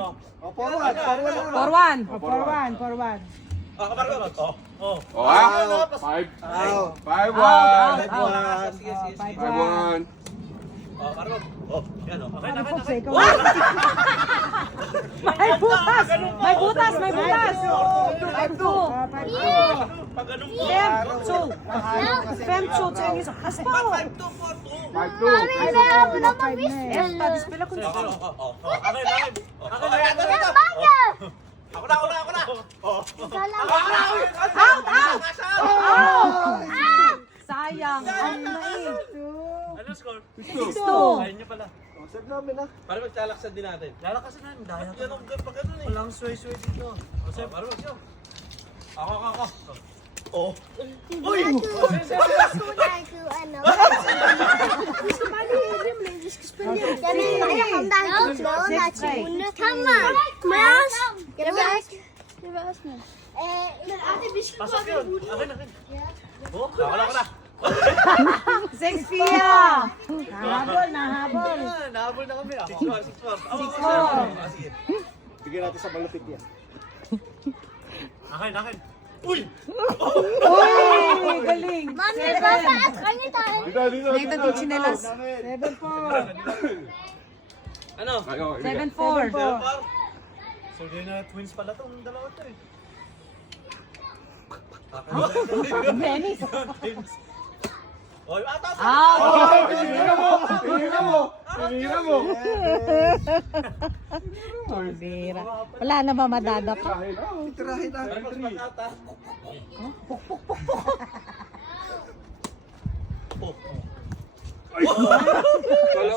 Forward. Forward. Forward. Five. Out. 5-1. Ano po, ikaw? May butas! May butas! May butas! 5-2. Fem-2. Chinese. Aspo! 5-2. Dispela ko. Ako na. Out! Sayang. Ano na eh? Ano score? 6-2. Ayun nyo pala. Save namin ah. Para maglalaksan din natin. Lalakasan natin. Daya ka. Pag ganun eh. Walang sway-sway dito. Para mag-show. Ako. Oh. Uy! Pasok yun. Akin. Oh, ako na. 6 Pia! Nahabol. Nahabol na kami. 6-4. 6-4. Sige. Bigyan natin sa malupit yan. Akin. Uy! Uy! Galing! Mami, nagpapaask kami tayo. Nakita din chinelas. 7-4. Ano? 7-4. So, na twins pala tong dalawa to eh. Dennis. Twins. Oy, atas! Out! Tinira mo. Bira. Wala na ba madada pa? Tirahin na. Pero mas matata. Wala.